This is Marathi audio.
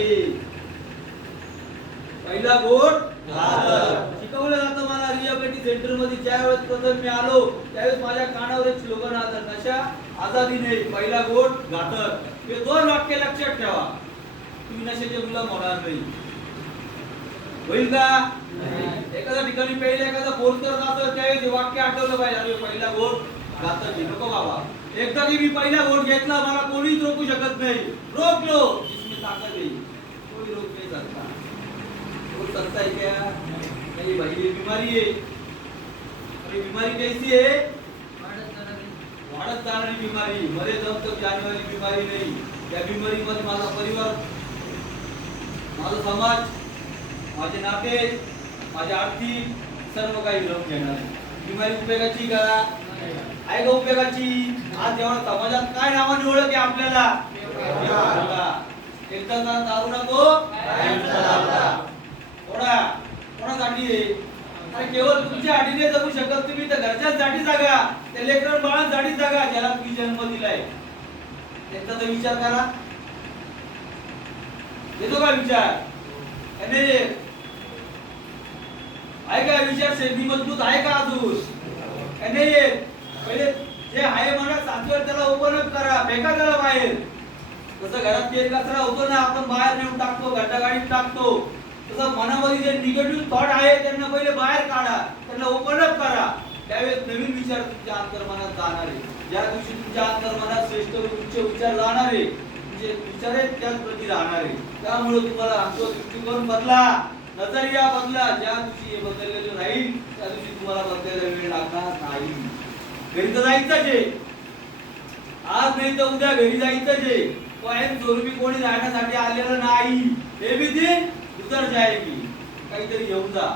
आहे. पहिला गोड घातक. शिकवलं जातं मला रिहॅबिलिटी सेंटर मध्ये. ज्यावेळेस प्रथम मी आलो त्यावेळेस माझ्या कानावर एक स्लोगन आलं, नशा आजादी नाही, पहिला गोड घातक. हे दोन वाक्य लक्षात ठेवा. तुम्ही नशेचे गुलाम होणार नाही. होईल का? एखाद्या ठिकाणी पहिले एखादा फोन करत असतो त्यावेळेस हे वाक्य आठवलं पाहिजे, अरे पहिला गोड घातक. नको बाबा, एकदा की मी पहिला गोड घेतला मला कोणीच रोखू शकत नाही. रोखलो जिसमें ताकत है, कोई रोक नहीं सकता. रोक सकता है क्या? नहीं भाई, ये बीमारी है. अरे बीमारी कैसी है? वाढत जाणारी बीमारी. मध्ये जाऊन तर जानेवारी बीमारी नाही. या बीमारी मध्ये माझा परिवार, माझा समाज, माझे नाते, माझे आर्थिक सर्व काही विरम घेणार. बीमारी उपयोगाची का? आहे का उपयोगाची? आज एवढा समाजात काय नावाने ओळख आहे आपल्याला? एकदा दारू नको कोणासाठी आहे? अरे केवळ तुमच्या अडीने जगू शकत तुम्ही, तर घरच्यांसाठी जगा, त्या लेकरं बाळांसाठी जगा ज्याला तुम्ही जन्म दिलाय. त्यांचा तर विचार करा. येतो का विचार? आहे का विचार? शेती मजबूत आहे का अजून? पहिले जे आहे म्हणा सातव्या त्याला ओपन करा, फेका त्याला बाहेर. जसं घरात तेल कचरा होतो ना, आपण बाहेर नेऊन टाकतो, घंटागाडीत टाकतो, तसं मनामध्ये जे निगेटिव्ह थॉट आहे त्यांना पहिले बाहेर काढा, त्यांना ओपन अप करा. त्यावेळेस नवीन विचार तुमच्या अंतर्मनात जाणार आहे. ज्या दिवशी तुमच्या अंतर्मनात श्रेष्ठ उच्च विचार जाणार आहे, तुमचे विचार आहेत त्याच प्रती राहणार आहे. त्यामुळे तुम्हाला आमचा दृष्टिकोन बदला, नजरिया बदला. ज्या दिवशी हे बदललेलं राहील त्या दिवशी तुम्हाला बदलायला वेळ लागणार नाही. घरी तर जायचंच आहे, आज नाही तर उद्या घरी जायचंच आहे. कायम स्वरूपी कोणी राहण्यासाठी आलेलं नाही. हे भी दिन गुजर जाएगी. काहीतरी घेऊन जा.